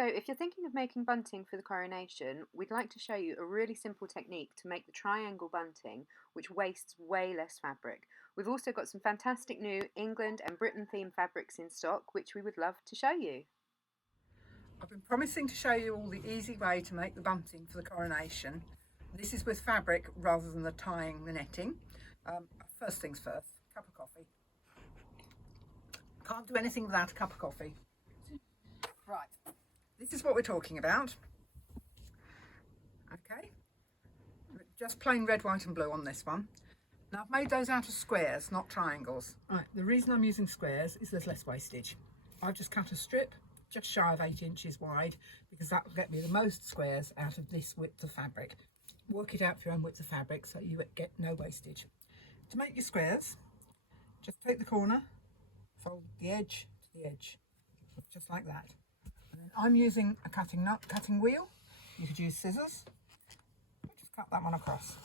So if you're thinking of making bunting for the coronation, we'd like to show you a really simple technique to make the triangle bunting, which wastes way less fabric. We've also got some fantastic new England and Britain themed fabrics in stock, which we would love to show you. I've been promising to show you all the easy way to make the bunting for the coronation. This is with fabric rather than the tying the netting. First things first, cup of coffee. Can't do anything without a cup of coffee. Right, this is what we're talking about. Okay, just plain red, white and blue on this one. Now I've made those out of squares, not triangles. Right, the reason I'm using squares is there's less wastage. I've just cut a strip just shy of 8 inches wide because that will get me the most squares out of this width of fabric. Work it out for your own width of fabric so you get no wastage. To make your squares, just take the corner, fold the edge to the edge, just like that. And then I'm using a cutting wheel. You could use scissors. Just cut that one across.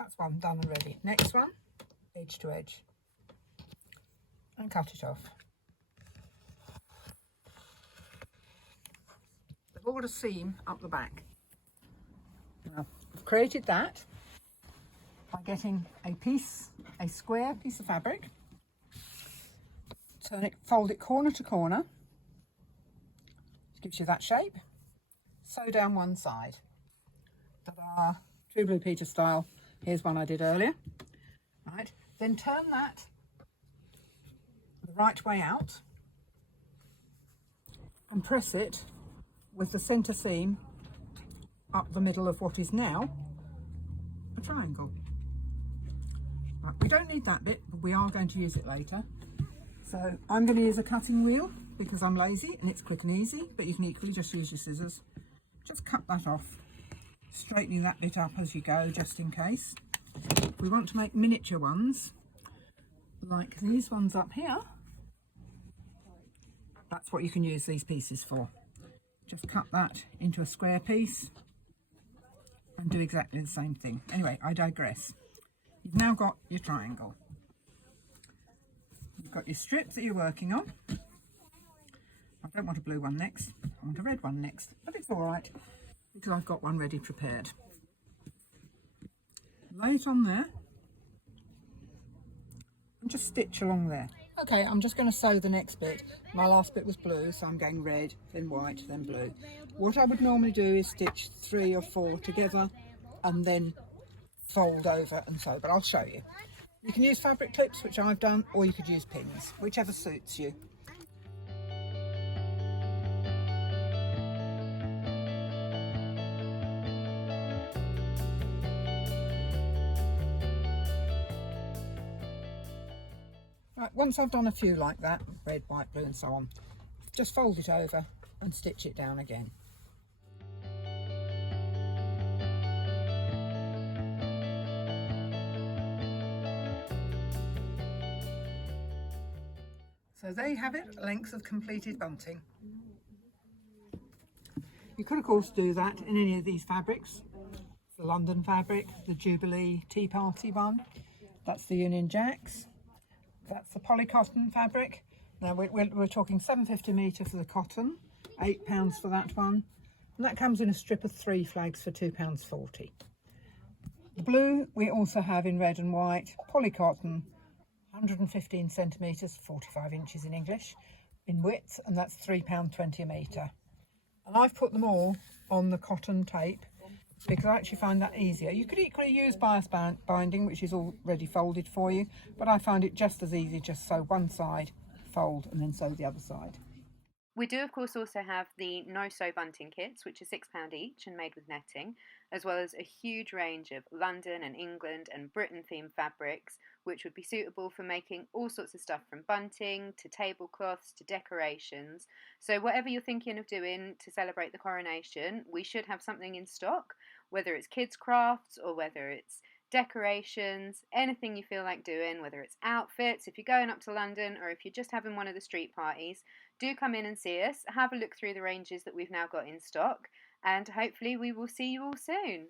That's one done and ready. Next one, edge to edge, and cut it off. They've all got a seam up the back. Now, I've created that by getting a square piece of fabric, fold it corner to corner, gives you that shape, sew down one side. Ta-da! True Blue Peter style. Here's one I did earlier. Right, then turn that the right way out and press it with the centre seam up the middle of what is now a triangle. Right, we don't need that bit, but we are going to use it later. So I'm going to use a cutting wheel because I'm lazy and it's quick and easy, but you can equally just use your scissors. Just cut that off, straightening that bit up as you go, just in case. We want to make miniature ones, like these ones up here. That's what you can use these pieces for. Just cut that into a square piece and do exactly the same thing. Anyway, I digress. You've now got your triangle. You've got your strips that you're working on. I don't want a blue one next, I want a red one next, but it's all right because I've got one ready prepared. Lay it on there and just stitch along there. Okay, I'm just going to sew the next bit. My last bit was blue, so I'm going red, then white, then blue. What I would normally do is stitch 3 or 4 together and then fold over and sew, but I'll show you. You can use fabric clips, which I've done, or you could use pins, whichever suits you. Right, once I've done a few like that, red, white, blue and so on, just fold it over and stitch it down again. So there you have it, a length of completed bunting. You could of course do that in any of these fabrics. The London fabric, the Jubilee Tea Party one, that's the Union Jacks. That's the polycotton fabric. Now we're talking £7.50 metre for the cotton, £8 for that one. And that comes in a strip of 3 flags for £2.40. The blue we also have in red and white, polycotton, 115 centimetres, 45 inches in English, in width, and that's £3.20 a metre. And I've put them all on the cotton tape because I actually find that easier. You could equally use bias binding, which is already folded for you, but I find it just as easy, just sew one side, fold, and then sew the other side. We do of course also have the no-sew bunting kits, which are £6 each and made with netting, as well as a huge range of London and England and Britain themed fabrics, which would be suitable for making all sorts of stuff from bunting to tablecloths to decorations. So whatever you're thinking of doing to celebrate the coronation, we should have something in stock, whether it's kids crafts or whether it's decorations, anything you feel like doing, whether it's outfits, if you're going up to London or if you're just having one of the street parties, do come in and see us, have a look through the ranges that we've now got in stock, and hopefully we will see you all soon.